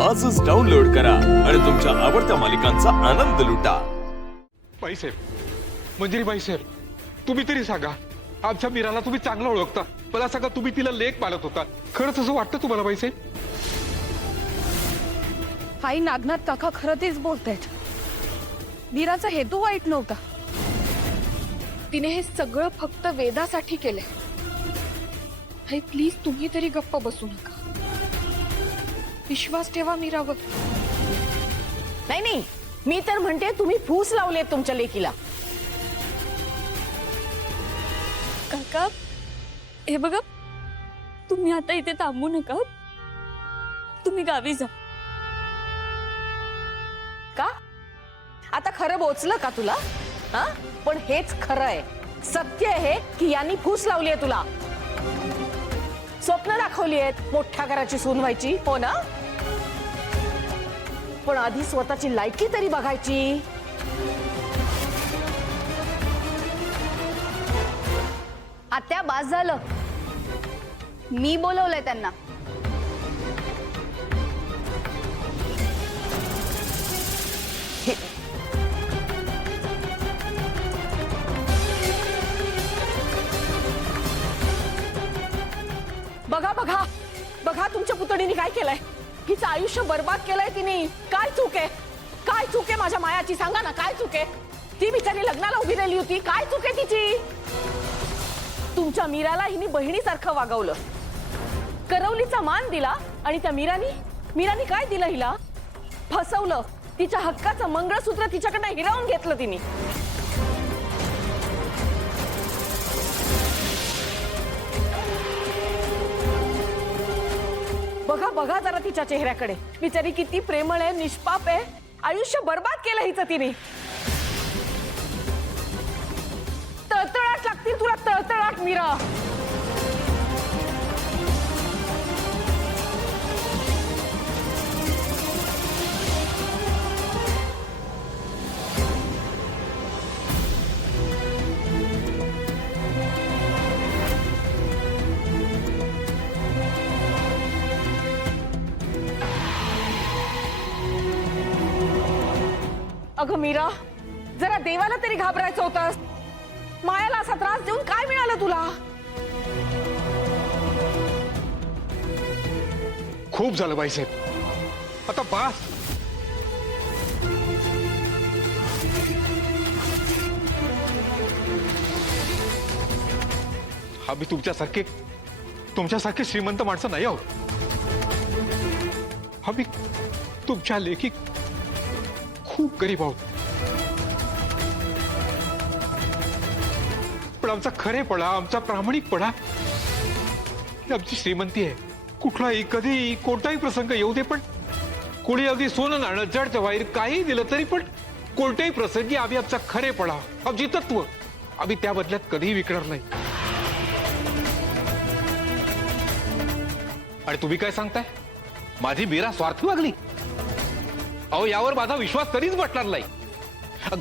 आजच डाउनलोड करा आणि तुमच्या आवडत्या मालिकांचा आनंद लुटा। बाईसाहेब, मंजिरी बाईसाहेब, तुम्ही तरी सांगा, आमच्या मीराला तुम्ही चांगलं ओळखता, मला सांगा तुम्ही तिला लेक मानत होता, खरंच असं वाटतं तुम्हाला बाईसाहेब? आई, नागनाथ काका खरं तेच बोलतायत। मीराचा हेतू वाईट नव्हता। तिने हे सगळं फक्त वेदासाठी केलंय। आई प्लीज, तुम्ही तरी गप्प बसू नका, विश्वास ठेवा मीरावर। नाही नाही, मी तर म्हणते तुम्ही फूस लावले तुमच्या लेकीला। काका, हे बघा, तुम्ही आता इथे थांबू नका, तुम्ही गावी जा। का आता खरं बोचलं का तुला? हा, पण हेच खरं आहे, सत्य आहे की यांनी फूस लावली आहे तुला, स्वप्न दाखवली आहेत मोठ्या घराची सून व्हायची, हो ना? पण आधी स्वतःची लायकी तरी बघायची। आत्या, बास झालं, मी बोलवलंय त्यांना। बघा बघा बघा, तुमच्या पुतणीने काय केलंय, हिचं आयुष्य बर्बाद केलंय तिने। काय चूक आहे, काय चूक आहे माझ्या मायाची, सांगा ना, काय चूक आहे? ती बिचारी लग्नाला उभी राहिली होती, काय चूक आहे तिची? तुमच्या मीराला हिने बहिणीसारखं वागवलं, करवलीचा मान दिला, आणि त्या मीरानी काय दिलं हिला? फसवलं, तिच्या हक्काचं मंगळसूत्र तिच्याकडनं हिरावून घेतलं तिने। बघा बघा जरा तिच्या चेहऱ्याकडे, बिचारी किती प्रेमळ आहे, निष्पाप आहे, आयुष्य बर्बाद केलं हिचं तिने। तळतळाट लागतील तुला, तळतळाट मीरा। अगं मीरा, जरा देवाला तरी घाबरायचं होतं, मायाला असा त्रास देऊन काय मिळालं तुला? खूप झालं बाईसाहेब, आता बास। आम्ही तुमच्यासारखे श्रीमंत माणसं नाही आहोत, आम्ही तुमच्या लेखी खूप गरीब आहोत, पण आमचा खरेपणा, आमचा प्रामाणिकपणा ही आमची श्रीमंती आहे। कुठलाही, कधी, कोणताही प्रसंग येऊ दे, पण कोणी अगदी सोनं नाणं, जड जवाहीर काही दिलं तरी, पण कोणत्याही प्रसंगी आम्ही आमचा खरेपणा, आमची तत्व, आम्ही त्या बदल्यात कधीही विकणार नाही। आणि तुम्ही काय सांगताय, माझी मीरा स्वार्थी वागली? अहो, यावर माझा विश्वास कधीच बसणार नाही।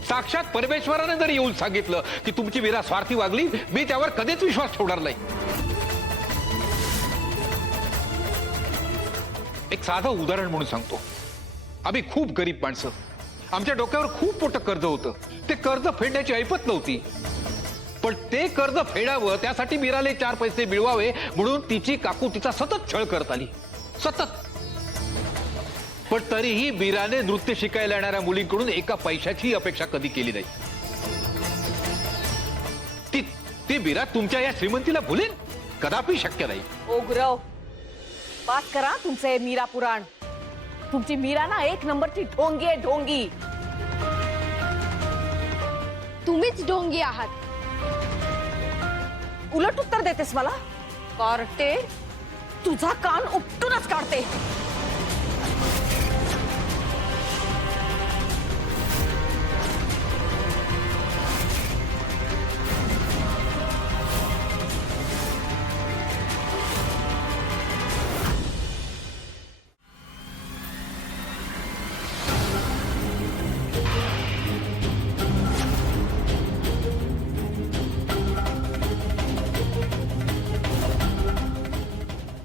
साक्षात परमेश्वराने जरी येऊन सांगितलं की तुमची मीरा स्वार्थी वागली, मी त्यावर कधीच विश्वास ठेवणार नाही। एक साधं उदाहरण म्हणून सांगतो, आम्ही खूप गरीब माणसं, आमच्या डोक्यावर खूप मोठं कर्ज होतं, ते कर्ज फेडण्याची ऐपत नव्हती, पण ते कर्ज फेडावं त्यासाठी मीराले 4 पैसे मिळवावे म्हणून तिची काकू तिचा सतत छळ करत आली, सतत। पण तरीही मीराने नृत्य शिकायला येणाऱ्या मुलींकडून एका पैशाची अपेक्षा कधी केली नाही। ती मीरा तुमच्या या श्रीमंतीला भुलेन? कदापि शक्य नाही। ओ गुरव, बात करा तुमचं हे मीरा पुराण। तुमची मीरा ना एक नंबरची ढोंगी आहे, ढोंगी। तुम्हीच ढोंगी आहात। उलट उत्तर देतेस मला? कार्टे, तुझा कान उपटूनच काढते।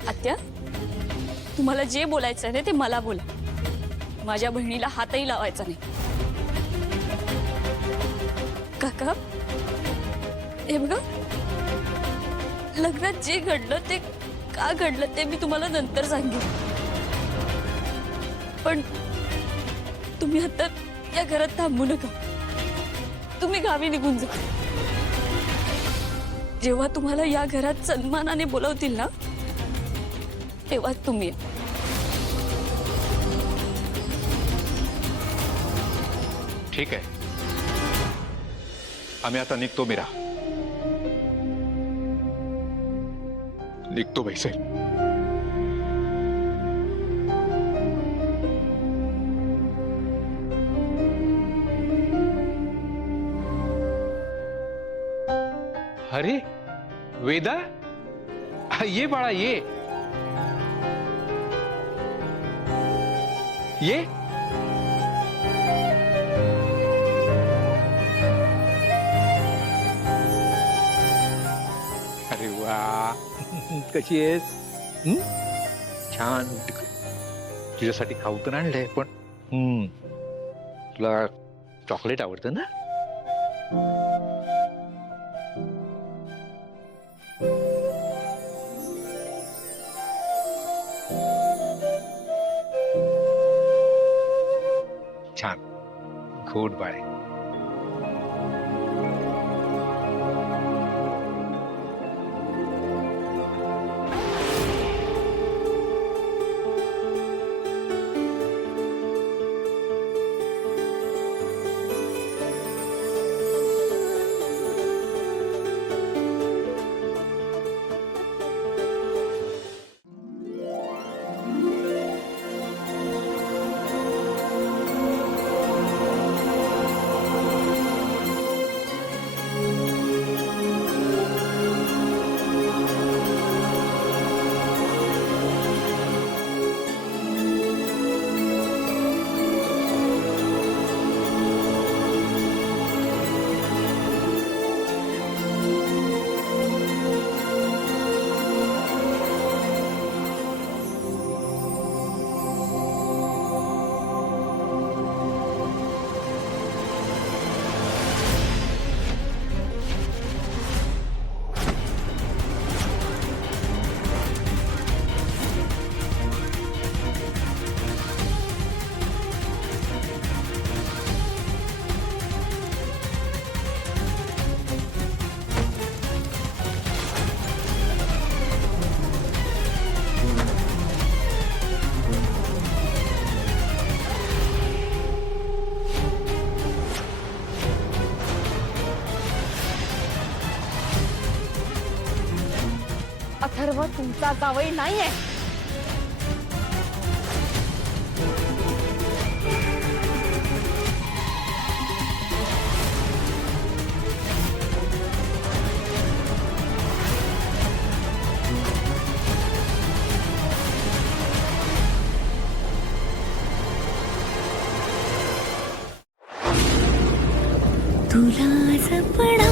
आत्या, तुम्हाला जे बोलायचं आहे ते मला बोला। माझ्या बहिणीला हातही लावायचा नाही. काका हे बघा, लग्नात जे घडलं ते का घडलं ते मी तुम्हाला नंतर सांगेन, पण तुम्ही आता या घरात थांबू नका. तुम्ही गावी निघून जा. जेव्हा तुम्हाला या घरात सन्मानाने बोलवतील ना, तेव्हा तुम्ही या. ठीक आहे, आम्ही आता निघतो. मीरा, निघतो बाईसाहेब. अरे वेदा, ये बाळा, ये ये. अरे वा, कशी आहेस? छान. तुझ्यासाठी खाऊ तर आणलंय, पण तुला चॉकलेट आवडतं ना? छान, गोड बाळे. अथर्व तुमचा जावई नाहीये. तुला जपणा